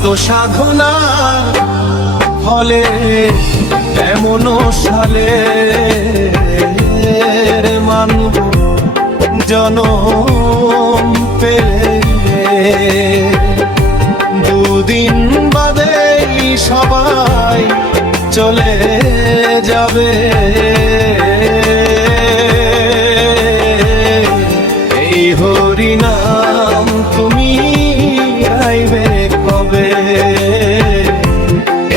কত সাধনা ফলে এমন সালে মানব জনম পেলে। দুদিন বাদেই সবাই চলে যাবে। এই হরি নাম তুমি গাইবে কবে?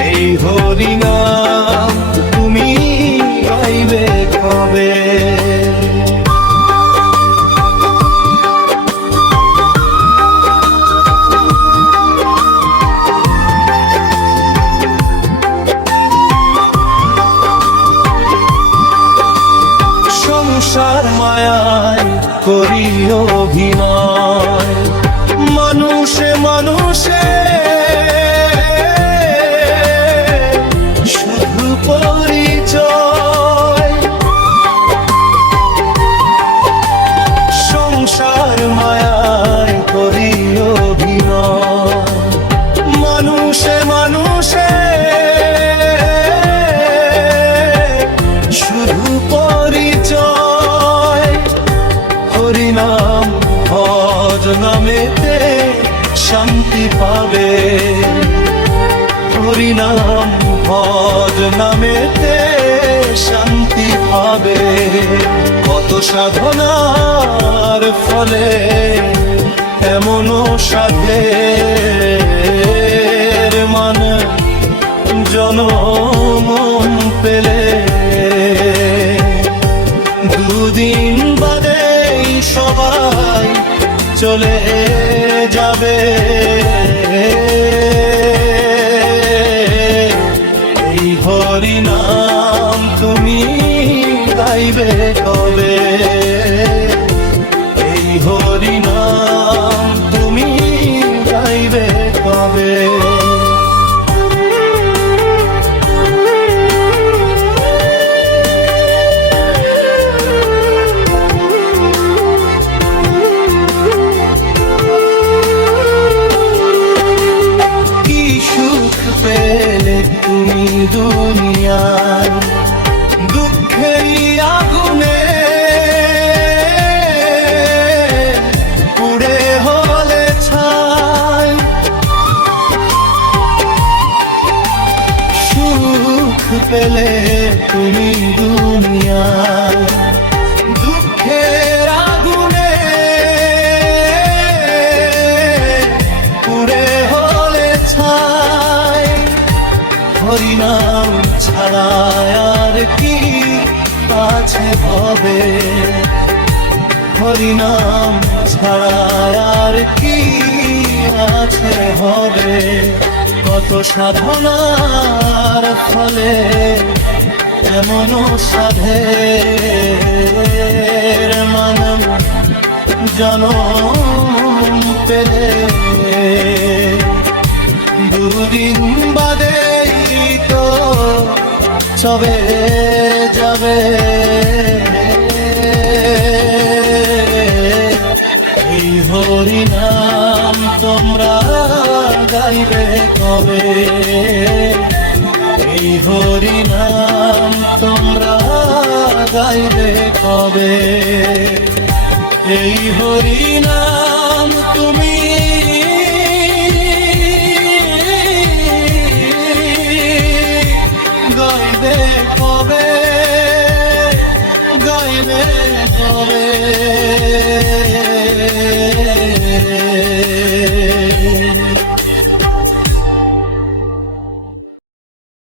এই হরি নাম তুমি গাইবে কবে? সংসার মায়ায় করি অভিনয়, মানুষে মানুষে শুধু পরিচয়। সংসার মায়ায় করি অভিনয়, মানুষে মানুষে শুধু পরিচয়। হরিনাম ভজ নামেতে শান্তি পাবে। হরিনাম ভজ নামেতে শান্তি পাবে। কত সাধনার ফলে এমন সাধের মান জনম পেলে। দুদিন বাদেই সবাই চলে যাবে। এই হরি নাম তুমি গাইবে কবে? এই হরি নাম তুমি গাইবে কবে? পেলে তুমি দুনিয়ায় দুঃখের আগুনে পুড়ে হলে ছাই। সুখ পেলে তুমি দুনিয়ায় দুঃখের আগুনে পুড়ে হলে ছাই। হরিনাম ছাড়া আর কি আছে ভবে? হরিনাম ছাড়া আর কি আছে হবে? কত সাধনার ফলে এমন সাধের মানব জনম পেলে। দুদিন বাদেই তো সবে যাবে। এই হরি নাম তোমরা গাইবে কবে? এই হরি নাম তোমরা গাইবে কবে? এই হরি নাম তুমি গাইবে কবে? গাইবে কবে?